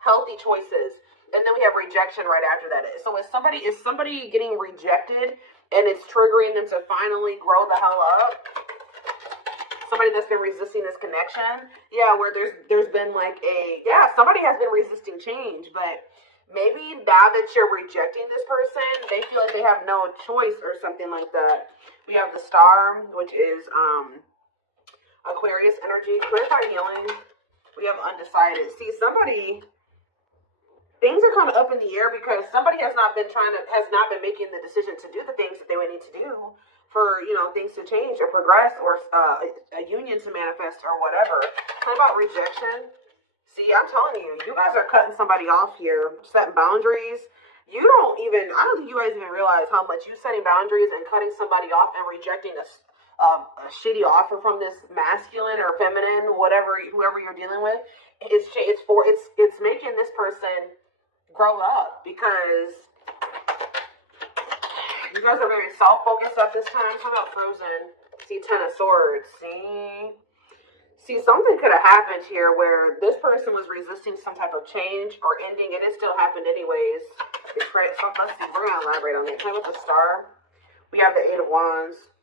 healthy choices. And then we have rejection right after that. So is somebody getting rejected and it's triggering them to finally grow the hell up? Somebody that's been resisting this connection? Yeah, where there's been like somebody has been resisting change, but maybe now that you're rejecting this person, they feel like they have no choice or something like that. We have the Star, which is Aquarius energy, clarify healing. We have undecided. See, things are kind of up in the air because somebody has not been making the decision to do the things that they would need to do for, things to change or progress or a union to manifest or whatever. What about rejection? See, I'm telling you, you guys are cutting somebody off here, setting boundaries. I don't think you guys even realize how much you setting boundaries and cutting somebody off and rejecting a shitty offer from this masculine or feminine, whoever you're dealing with. It's making this person grow up because you guys are very self-focused at this time. How about Frozen? See, Ten of Swords. See, something could have happened here where this person was resisting some type of change or ending, and it still happened anyways. Let's see, we're going to elaborate on that. How about the Star? We have the Eight of Wands.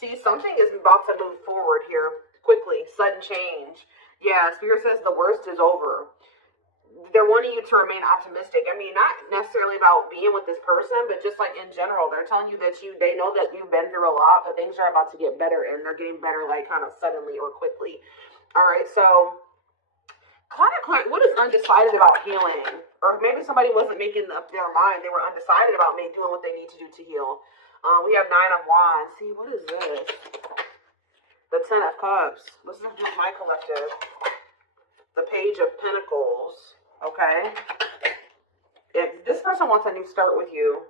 See, something is about to move forward here quickly. Sudden change. Yeah, Spirit says the worst is over. They're wanting you to remain optimistic. I mean, not necessarily about being with this person, but just like in general, they're telling you that they know that you've been through a lot, but things are about to get better, and they're getting better like kind of suddenly or quickly. All right, so what is undecided about healing? Or maybe somebody wasn't making up their mind. They were undecided about doing what they need to do to heal. We have Nine of Wands. See, what is this? The Ten of Cups. What's this do with my collective? The Page of Pentacles. Okay. If this person wants a new start with you,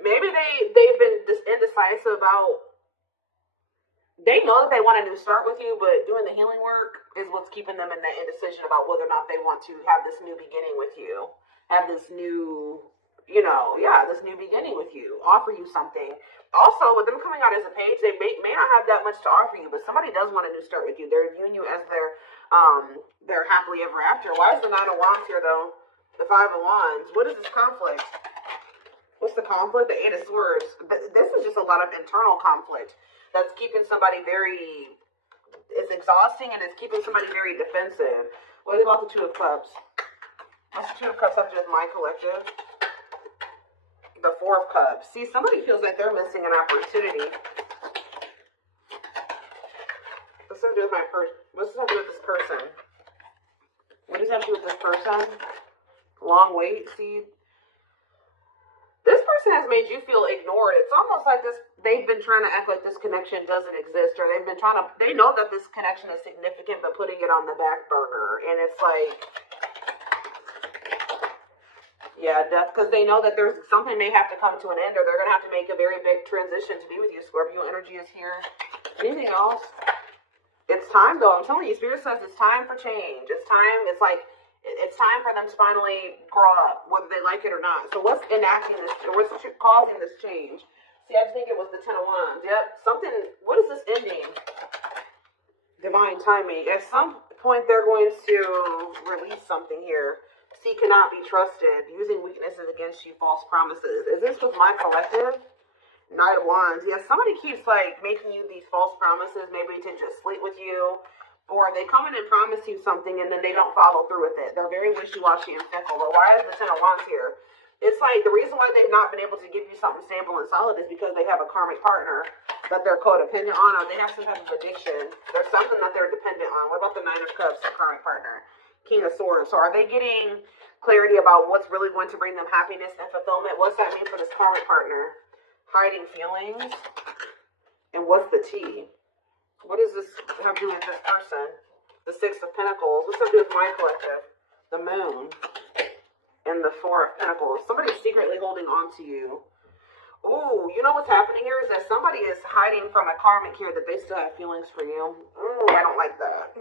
maybe they've been indecisive about. They know that they want a new start with you, but doing the healing work is what's keeping them in that indecision about whether or not they want to have this new beginning with you, have this new, this new beginning with you, offer you something. Also, with them coming out as a page, they may not have that much to offer you, but somebody does want a new start with you. They're viewing you as their happily ever after. Why is the Nine of Wands here, though? The Five of Wands. What is this conflict? What's the conflict? The Eight of Swords. This is just a lot of internal conflict that's keeping somebody it's exhausting, and it's keeping somebody very defensive. What about the Two of Cups? What's the Two of Cups have to do with my collective? The Four of Cups. See, somebody feels like they're missing an opportunity. What's that do with my person? What's that do with this person? What does that do with this person? Long wait. See, this person has made you feel ignored. It's almost like they've been trying to act like this connection doesn't exist, or they know that this connection is significant, but putting it on the back burner. And it's like, yeah, death, because they know that there's something may have to come to an end, or they're going to have to make a very big transition to be with you. Scorpio energy is here. Anything else? It's time, though. I'm telling you, Spirit says it's time for change. It's time. It's time for them to finally grow up, whether they like it or not. So what's enacting this, or what's causing this change? See, I just think it was the Ten of Wands. Yep, what is this ending? Divine timing. At some point, they're going to release something here. See, cannot be trusted. Using weaknesses against you, false promises. Is this with my collective? Knight of Wands. Yeah, somebody keeps, making you these false promises, maybe to just sleep with you. Or they come in and promise you something and then they don't follow through with it. They're very wishy-washy and fickle. But why is the Ten of Wands here? It's like the reason why they've not been able to give you something stable and solid is because they have a karmic partner that they're codependent on, or they have some type of addiction. There's something that they're dependent on. What about the Nine of Cups, the karmic partner? King of Swords. So are they getting clarity about what's really going to bring them happiness and fulfillment? What's that mean for this karmic partner? Hiding feelings. And what's the T? What does this have to do with this person? The Six of Pentacles. What's that do with my collective? The Moon. And the Four of Pentacles. Somebody's secretly holding on to you. Ooh, you know what's happening here is that somebody is hiding from a karmic here that they still have feelings for you. Ooh, I don't like that.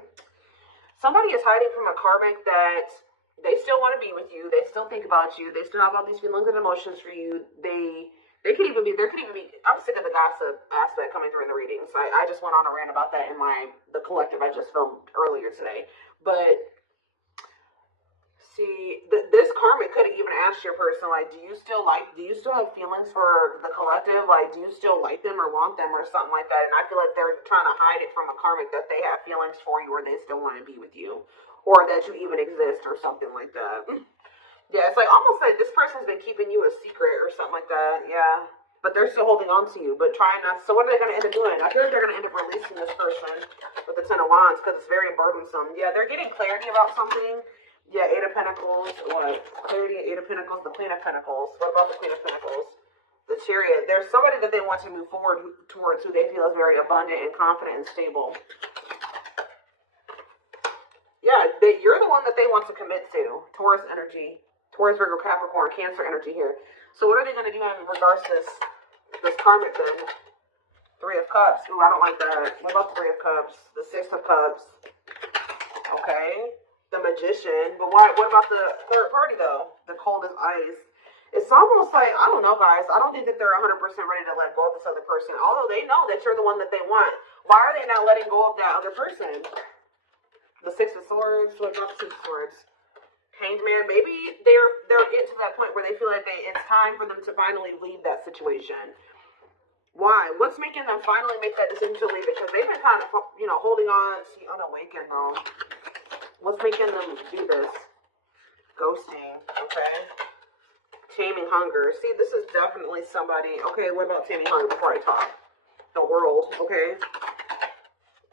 Somebody is hiding from a karmic that they still want to be with you. They still think about you. They still have all these feelings and emotions for you. There could even be, I'm sick of the gossip aspect coming through in the readings. I just went on a rant about that in the collective I just filmed earlier today. But See, this karmic could have even asked your person, like, do you still have feelings for the collective? Like, do you still like them or want them or something like that? And I feel like they're trying to hide it from a karmic that they have feelings for you or they still want to be with you or that you even exist or something like that. Yeah, it's like almost like this person's been keeping you a secret or something like that. Yeah. But they're still holding on to you, but trying not. So what are they going to end up doing? I feel like they're going to end up releasing this person with the Ten of Wands because it's very burdensome. Yeah, they're getting clarity about something. Yeah, Eight of Pentacles. What? Clarity, Eight of Pentacles, the Queen of Pentacles. What about the Queen of Pentacles? The Chariot. There's somebody that they want to move forward towards who they feel is very abundant and confident and stable. Yeah, you're the one that they want to commit to. Taurus energy. Taurus, Virgo, Capricorn, Cancer energy here. So what are they going to do in regards to this karmic then? Three of Cups. Ooh, I don't like that. What about the Three of Cups? The Six of Cups. Okay. The Magician. But what about the third party, though? The cold as ice. It's almost like, I don't know, guys. I don't think that they're 100% ready to let go of this other person. Although they know that you're the one that they want. Why are they not letting go of that other person? The Six of Swords. What about the Six of Swords? Hanged Man. Maybe they're getting to that point where they feel like it's time for them to finally leave that situation. Why? What's making them finally make that decision to leave it? Because they've been kind of, holding on. See, unawakened, though. What's making them do this? Ghosting, okay? Taming hunger. See, this is definitely somebody. Okay, what about taming hunger before I talk? The World, okay?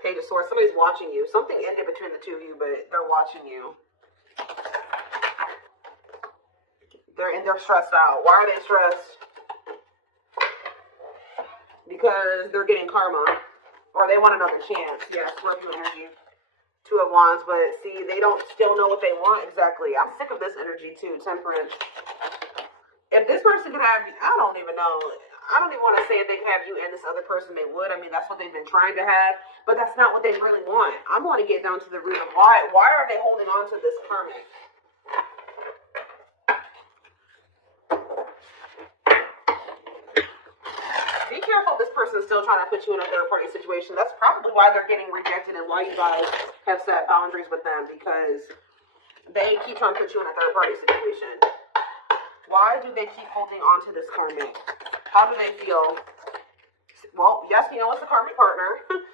Page of Swords. Somebody's watching you. Something ended between the two of you, but they're watching you. They're stressed out. Why are they stressed? Because they're getting karma. Or they want another chance. Yeah, Scorpio energy. Two of Wands, but see, they don't still know what they want exactly. I'm sick of this energy too. Temperance. If this person could have you, I don't even know. I don't even want to say if they could have you and this other person, they would. I mean, that's what they've been trying to have, but that's not what they really want. I want to get down to the root of why. Why are they holding on to this karmic? Be careful if this person's still trying to put you in a third-party situation. That's probably why they're getting rejected and why you guys have set boundaries with them, because they keep trying to put you in a third-party situation. Why do they keep holding on to this karmic? How do they feel? Well, yes, it's a karmic partner.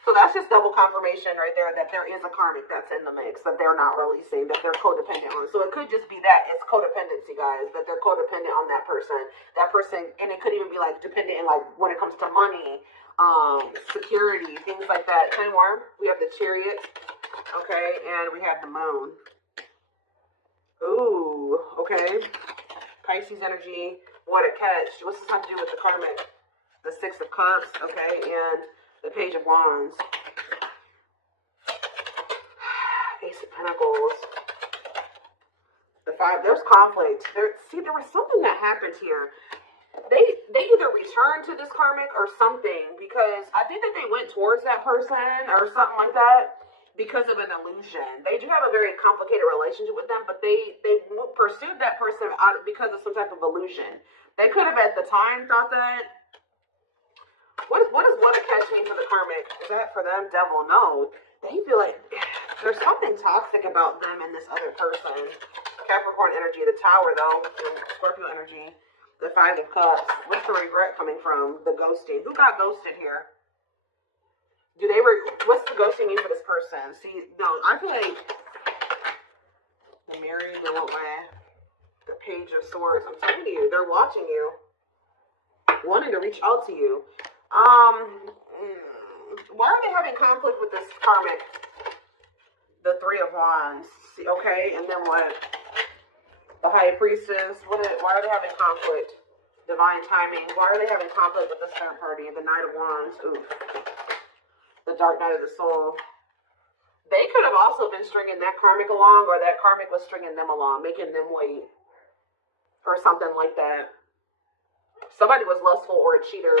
So that's just double confirmation right there that there is a karmic that's in the mix that they're not releasing, that they're codependent on. So it could just be that. It's codependency, guys, that they're codependent on that person. That person, and it could even be like dependent in like when it comes to money, security, things like that. Tell me more. We have the Chariot, okay, and we have the Moon. Ooh, okay. Pisces energy. What a catch. What's this have to do with the karmic? The Six of Cups, okay, and the Page of Wands. Ace of Pentacles. The Five. There's conflict. There was something that happened here. They either returned to this karmic or something, because I think that they went towards that person or something like that because of an illusion. They do have a very complicated relationship with them, but they pursued that person out because of some type of illusion. They could have at the time thought that. What does what a catch mean for the karmic? Is that for them? Devil? No. They feel like there's something toxic about them and this other person. Capricorn energy, the Tower though, Scorpio energy, the Five of Cups. What's the regret coming from? The ghosting. Who got ghosted here? What's the ghosting mean for this person? See, no, I feel like the Married, the Page of Swords. I'm telling you, they're watching you, wanting to reach out to you. Why are they having conflict with this karmic? The Three of Wands. See, okay, and then what? The High Priestess. Why are they having conflict? Divine timing. Why are they having conflict with this third party? The Knight of Wands. Ooh. The Dark Night of the Soul. They could have also been stringing that karmic along, or that karmic was stringing them along, making them wait, or something like that. Somebody was lustful or a cheater.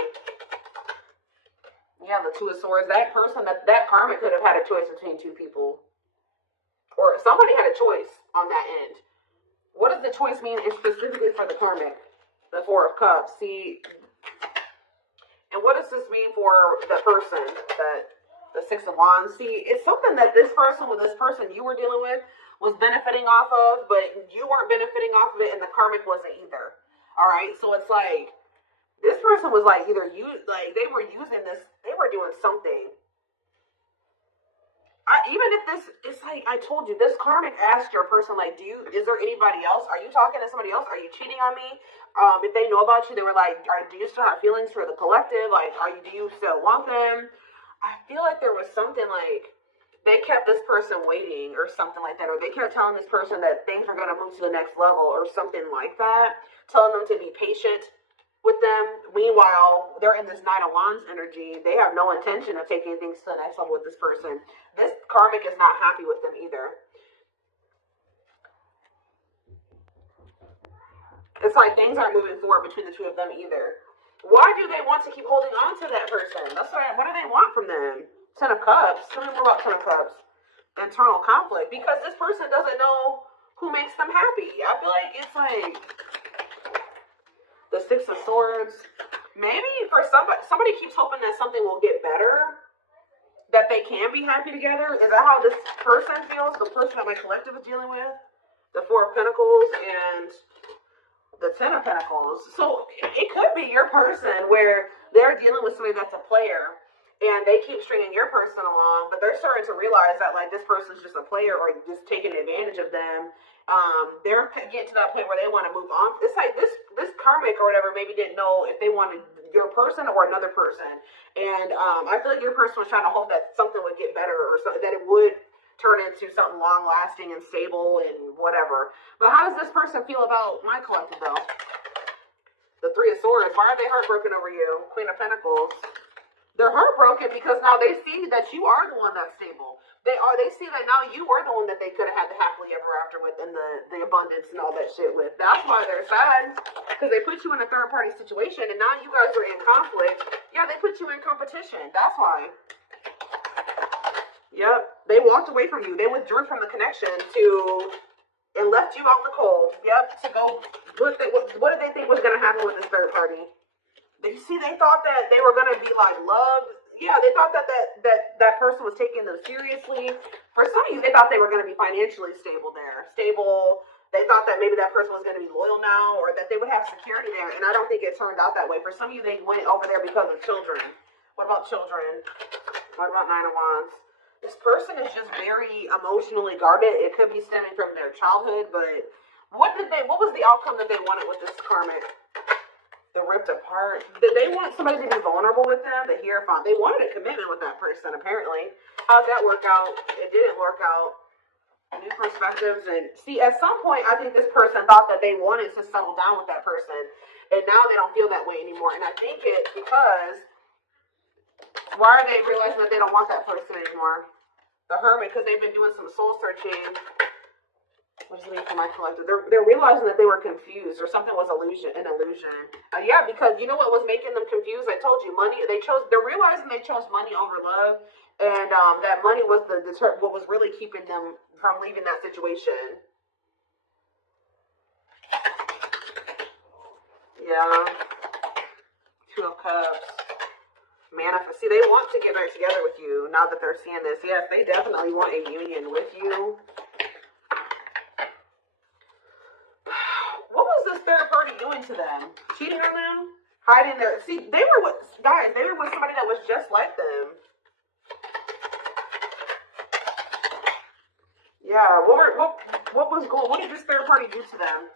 Yeah, the Two of Swords. That person, that karmic could have had a choice between two people. Or somebody had a choice on that end. What does the choice mean specifically for the karmic? The Four of Cups. See, and what does this mean for the person? The Six of Wands. See, it's something that this person you were dealing with, was benefiting off of, but you weren't benefiting off of it, and the karmic wasn't either. All right, so it's like this person was like either they were using this, they were doing something. Even if this, it's like I told you, this karmic asked your person, like, is there anybody else? Are you talking to somebody else? Are you cheating on me? If they know about you, they were like, do you still have feelings for the collective? Like, do you still want them? I feel like there was something like they kept this person waiting or something like that, or they kept telling this person that things are going to move to the next level or something like that, telling them to be patient with them. Meanwhile, they're in this Nine of Wands energy. They have no intention of taking things to the next level with this person. This karmic is not happy with them either. It's like things aren't moving forward between the two of them either. Why do they want to keep holding on to that person? That's what do they want from them? Ten of Cups. Tell me more about Ten of Cups. Internal conflict. Because this person doesn't know who makes them happy. I feel like it's like the Six of Swords. Maybe for somebody keeps hoping that something will get better, that they can be happy together. Is that how this person feels? The person that my collective is dealing with? The Four of Pentacles and the Ten of Pentacles. So it could be your person where they're dealing with somebody that's a player and they keep stringing your person along, but they're starting to realize that like this person's just a player or just taking advantage of them. They're getting to that point where they want to move on. It's like this karmic or whatever maybe didn't know if they wanted your person or another person. And I feel like your person was trying to hope that something would get better or so, that it would turn into something long-lasting and stable and whatever. But how does this person feel about my collective, though? The Three of Swords. Why are they heartbroken over you? Queen of Pentacles. They're heartbroken because now they see that you are the one that's stable. They see that now you are the one that they could have had the happily ever after with and the abundance and all that shit with. That's why they're sad. Because they put you in a third-party situation and now you guys are in conflict. Yeah, they put you in competition. That's why. Yep, they walked away from you. They withdrew from the connection and left you out in the cold. Yep, to go. What did they think was going to happen with this third party? They thought that they were going to be like loved. Yeah, they thought that person was taking them seriously. For some of you, they thought they were going to be financially stable there. Stable. They thought that maybe that person was going to be loyal now, or that they would have security there. And I don't think it turned out that way. For some of you, they went over there because of children. What about children? What about Nine of Wands? This person is just very emotionally guarded. It could be stemming from their childhood, but what was the outcome that they wanted with this karmic? The ripped apart. Did they want somebody to be vulnerable with them? The Hierophant. They wanted a commitment with that person, apparently. How'd that work out? It didn't work out. New perspectives. And see, at some point, I think this person thought that they wanted to settle down with that person. And now they don't feel that way anymore. And I think it's because why are they realizing that they don't want that person anymore? The Hermit, because they've been doing some soul searching. What does it mean for my collective? They're realizing that they were confused or something was an illusion. Yeah, because you know what was making them confused? I told you, money. They're realizing they chose money over love, and that money was what was really keeping them from leaving that situation. Yeah. Two of Cups. Manifest. See, they want to get back together with you now that they're seeing this. Yes, they definitely want a union with you. What was this third party doing to them? Cheating on them? Hiding their... See, they were with... Guys, they were with somebody that was just like them. Yeah, what was going... What did this third party do to them?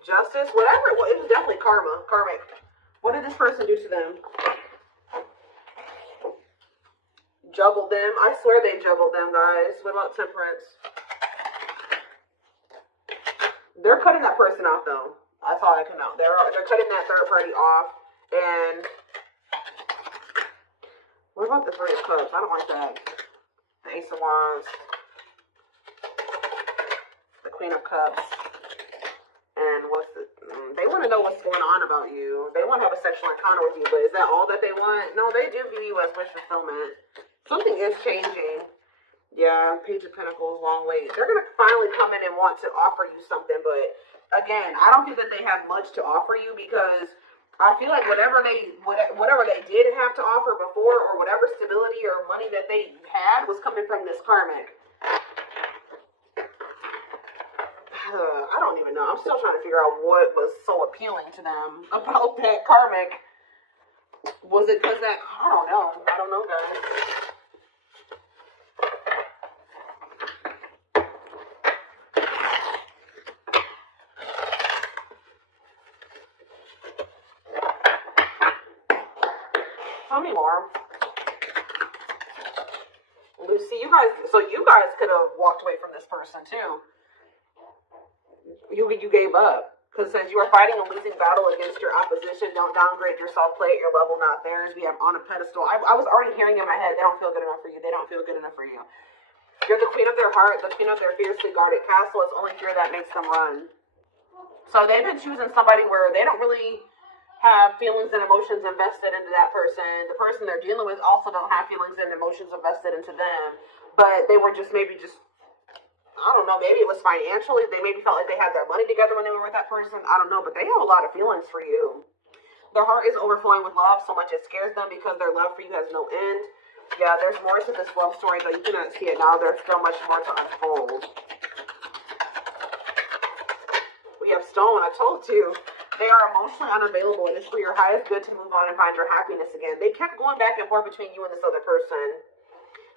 Justice? Whatever it was. It was definitely karma. Karmic. What did this person do to them? Juggled them. I swear they juggled them, guys. What about Temperance? They're cutting that person off, though. That's all I can know. They're cutting that third party off. And what about the Three of Cups? I don't like that. The Ace of Wands. The Queen of Cups. And they want to know what's going on about you. They want to have a sexual encounter with you, but is that all that they want? No, they do view you as wish fulfillment. Something is changing. Yeah, Page of Pentacles, long wait. They're going to finally come in and want to offer you something, but again, I don't think that they have much to offer you because I feel like whatever they did have to offer before or whatever stability or money that they had was coming from this karmic. I don't even know. I'm still trying to figure out what was so appealing to them about that karmic. Was it because that, I don't know, guys. Tell me more. See, you guys could have walked away from this person too. You gave up. Because since you are fighting a losing battle against your opposition, don't downgrade yourself, play at your level, not theirs. We have on a pedestal. I was already hearing in my head, they don't feel good enough for you. They don't feel good enough for you. You're the queen of their heart, the queen of their fiercely guarded castle. It's only fear that makes them run. So they've been choosing somebody where they don't really have feelings and emotions invested into that person. The person they're dealing with also don't have feelings and emotions invested into them. But they were just I don't know, maybe it was financially. They maybe felt like they had their money together when they were with that person. I don't know, but they have a lot of feelings for you. Their heart is overflowing with love so much it scares them because their love for you has no end. Yeah, there's more to this love story, though. You cannot see it now. There's so much more to unfold. We have Stone. I told you. They are emotionally unavailable. It is for your highest good to move on and find your happiness again. They kept going back and forth between you and this other person.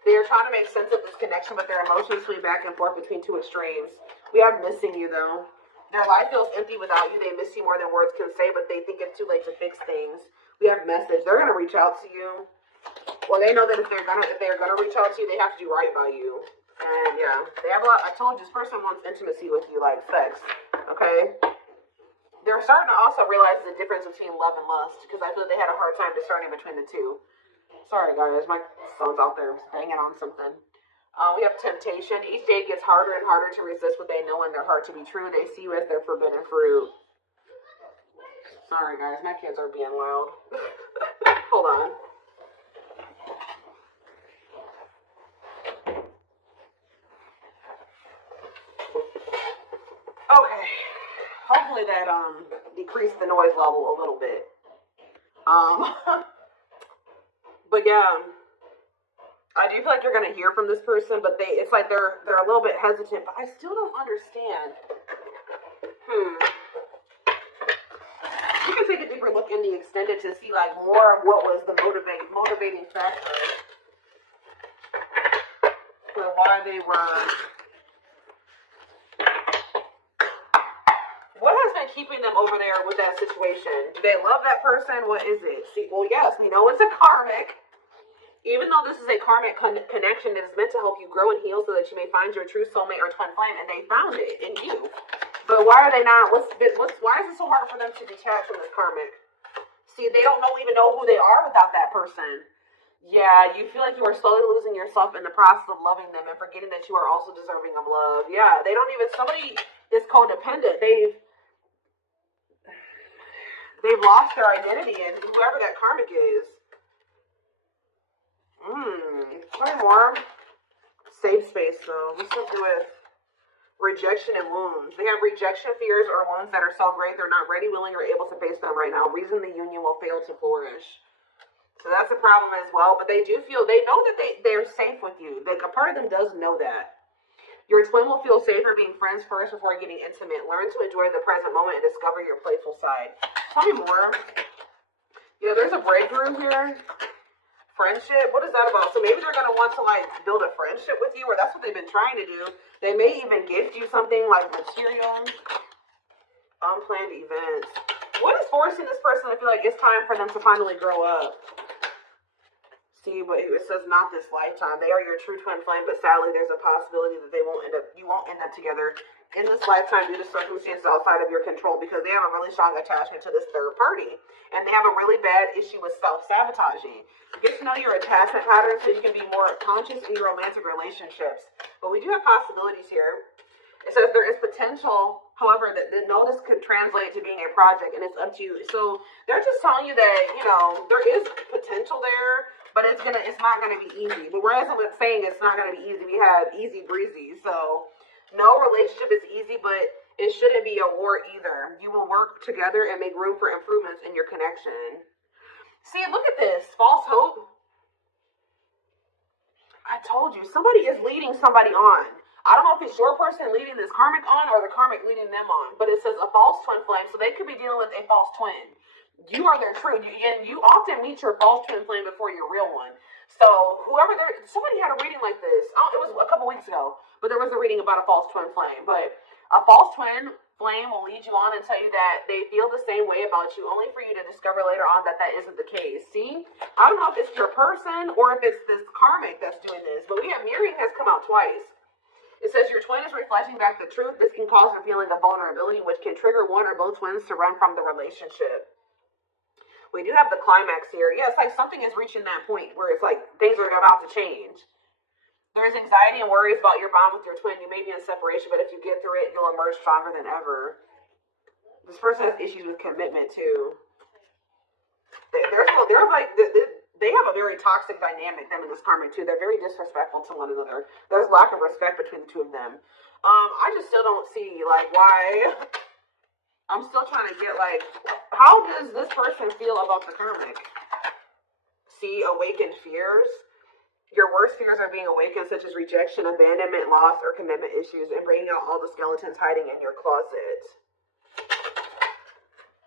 They are trying to make sense of this connection, but their emotions swing back and forth between two extremes. We have missing you, though. Their life feels empty without you. They miss you more than words can say, but they think it's too late to fix things. We have message. They're going to reach out to you. Well, they know that if they're gonna reach out to you, they have to do right by you. And yeah, they have a lot. I told you, this person wants intimacy with you, like sex. Okay. They're starting to also realize the difference between love and lust, because I feel they had a hard time discerning between the two. Sorry, guys. My son's out there banging on something. We have temptation. Each day gets harder and harder to resist what they know in their heart to be true. They see you as their forbidden fruit. Sorry, guys. My kids are being loud. Hold on. Okay. Hopefully that decreased the noise level a little bit. But yeah, I do feel like you're gonna hear from this person, but it's like they're a little bit hesitant. But I still don't understand. You can take a deeper look in the extended to see like more of what was the motivating factor for why they were. What has been keeping them over there with that situation? Do they love that person? What is it? See, well, yes, we know it's a karmic. Even though this is a karmic connection, it is meant to help you grow and heal so that you may find your true soulmate or twin flame, and they found it in you. But why are they not? Why is it so hard for them to detach from this karmic? See, they don't even know who they are without that person. Yeah, you feel like you are slowly losing yourself in the process of loving them and forgetting that you are also deserving of love. Yeah, somebody is codependent. They've lost their identity in whoever that karmic is. Tell me more. Safe space, though. What's up with rejection and wounds? They have rejection fears or wounds that are so great they're not ready, willing, or able to face them right now. Reason the union will fail to flourish. So that's a problem as well. But they know that they're safe with you. Like, a part of them does know that. Your twin will feel safer being friends first before getting intimate. Learn to enjoy the present moment and discover your playful side. Tell me more. Yeah, there's a breakthrough here. Friendship, what is that about? So maybe they're going to want to like build a friendship with you, or that's what they've been trying to do. They may even gift you something like material. Unplanned events. What is forcing this person to feel like it's time for them to finally grow up? See, but it says not this lifetime. They are your true twin flame, but sadly there's a possibility that you won't end up together in this lifetime due to circumstances outside of your control, because they have a really strong attachment to this third party. And they have a really bad issue with self-sabotaging. Get to know your attachment patterns so you can be more conscious in your romantic relationships. But we do have possibilities here. It says there is potential, however, that the notice could translate to being a project, and it's up to you. So they're just telling you that, there is potential there, but it's not gonna be easy. But whereas I'm saying it's not gonna be easy, we have easy breezy. So no relationship is easy, but it shouldn't be a war either. You will work together and make room for improvements in your connection. See, look at this. False hope. I told you, somebody is leading somebody on. I don't know if it's your person leading this karmic on or the karmic leading them on, but it says a false twin flame, so they could be dealing with a false twin. You are their true, and you often meet your false twin flame before your real one. So whoever somebody had a reading like this. It was a couple weeks ago, but there was a reading about a false twin flame. But a false twin flame will lead you on and tell you that they feel the same way about you, only for you to discover later on that that isn't the case. See, I don't know if it's your person or if it's this karmic that's doing this, but we have mirroring has come out twice. It says your twin is reflecting back the truth. This can cause a feeling of vulnerability, which can trigger one or both twins to run from the relationship. We do have the climax here. Yeah, it's like something is reaching that point where it's like things are about to change. There's anxiety and worries about your bond with your twin. You may be in separation, but if you get through it, you'll emerge stronger than ever. This person has issues with commitment too. They have a very toxic dynamic, them and this karmic too. They're very disrespectful to one another. There's lack of respect between the two of them. I just still don't see like why. I'm still trying to get like, how does this person feel about the karmic? See, awakened fears. Your worst fears are being awakened, such as rejection, abandonment, loss, or commitment issues, and bringing out all the skeletons hiding in your closet.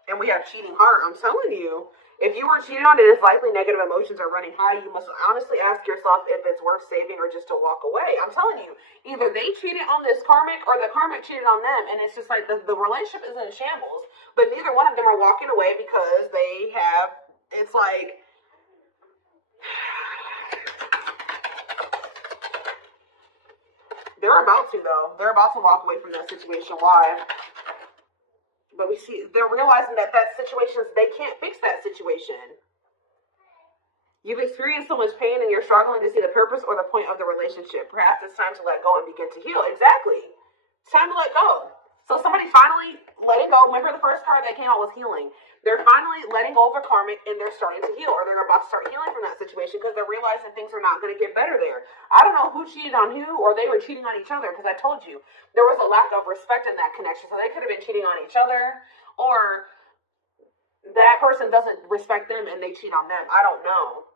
And we have cheating heart. I'm telling you, if you were cheated on and it's likely negative emotions are running high, you must honestly ask yourself if it's worth saving or just to walk away. I'm telling you, either they cheated on this karmic or the karmic cheated on them, and it's just like the relationship is in shambles, but neither one of them are walking away because they have, it's like, they're about to though. They're about to walk away from that situation. Why? But we see they're realizing that situation, they can't fix that situation. You've experienced so much pain and you're struggling to see the purpose or the point of the relationship. Perhaps it's time to let go and begin to heal. Exactly. It's time to let go. So somebody's finally letting go. Remember the first card that came out was healing. They're finally letting go of a karmic and they're starting to heal, or they're about to start healing from that situation because they're realizing things are not going to get better there. I don't know who cheated on who, or they were cheating on each other, because I told you there was a lack of respect in that connection. So they could have been cheating on each other, or that person doesn't respect them and they cheat on them. I don't know.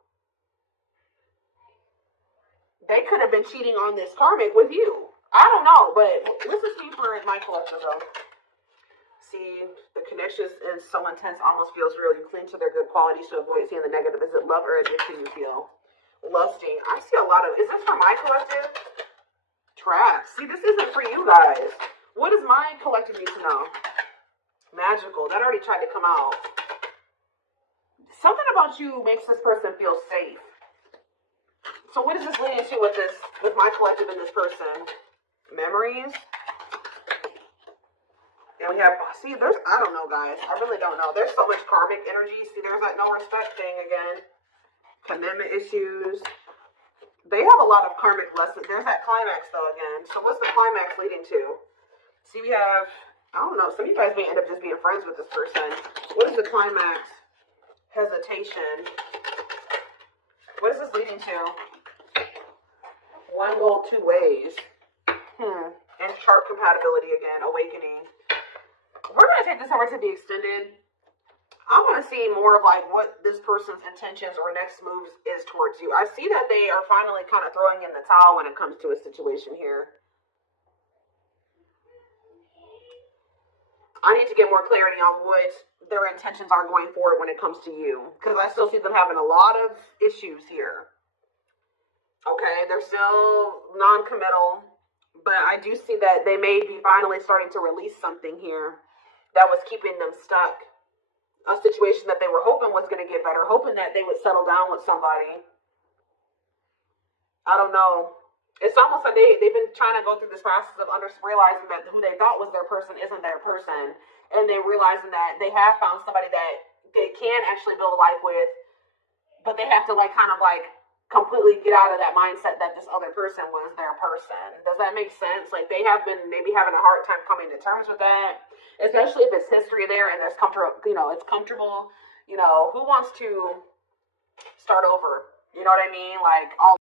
They could have been cheating on this karmic with you. I don't know, but let's just see for my collective though. See, the connection is so intense, almost feels real. You cling to their good qualities to avoid seeing the negative. Is it love or addiction you feel? Lusting. I see a lot of, is this for my collective? Traps. See, this isn't for you guys. What does my collective need to know? Magical. That already tried to come out. Something about you makes this person feel safe. So what is this leading to with my collective and this person? Memories. And we have, see, I don't know, guys. I really don't know. There's so much karmic energy. See, there's that no respect thing again. Commitment issues. They have a lot of karmic lessons. There's that climax, though, again. So what's the climax leading to? See, we have, I don't know. Some of you guys may end up just being friends with this person. What is the climax? Hesitation. What is this leading to? One goal, two ways. And chart compatibility again. Awakening. We're going to take this over to the extended. I want to see more of like what this person's intentions or next moves is towards you. I see that they are finally kind of throwing in the towel when it comes to a situation here. I need to get more clarity on what their intentions are going forward when it comes to you, because I still see them having a lot of issues here. Okay, they're still non-committal, but I do see that they may be finally starting to release something here that was keeping them stuck. A situation that they were hoping was going to get better, hoping that they would settle down with somebody. I don't know. It's almost like they've been trying to go through this process of realizing that who they thought was their person isn't their person. And they're realizing that they have found somebody that they can actually build a life with, but they have to like kind of like completely get out of that mindset that this other person was their person. Does that make sense? Like they have been maybe having a hard time coming to terms with that, especially if it's history there and there's comfortable, it's comfortable. Who wants to start over? You know what I mean? Like all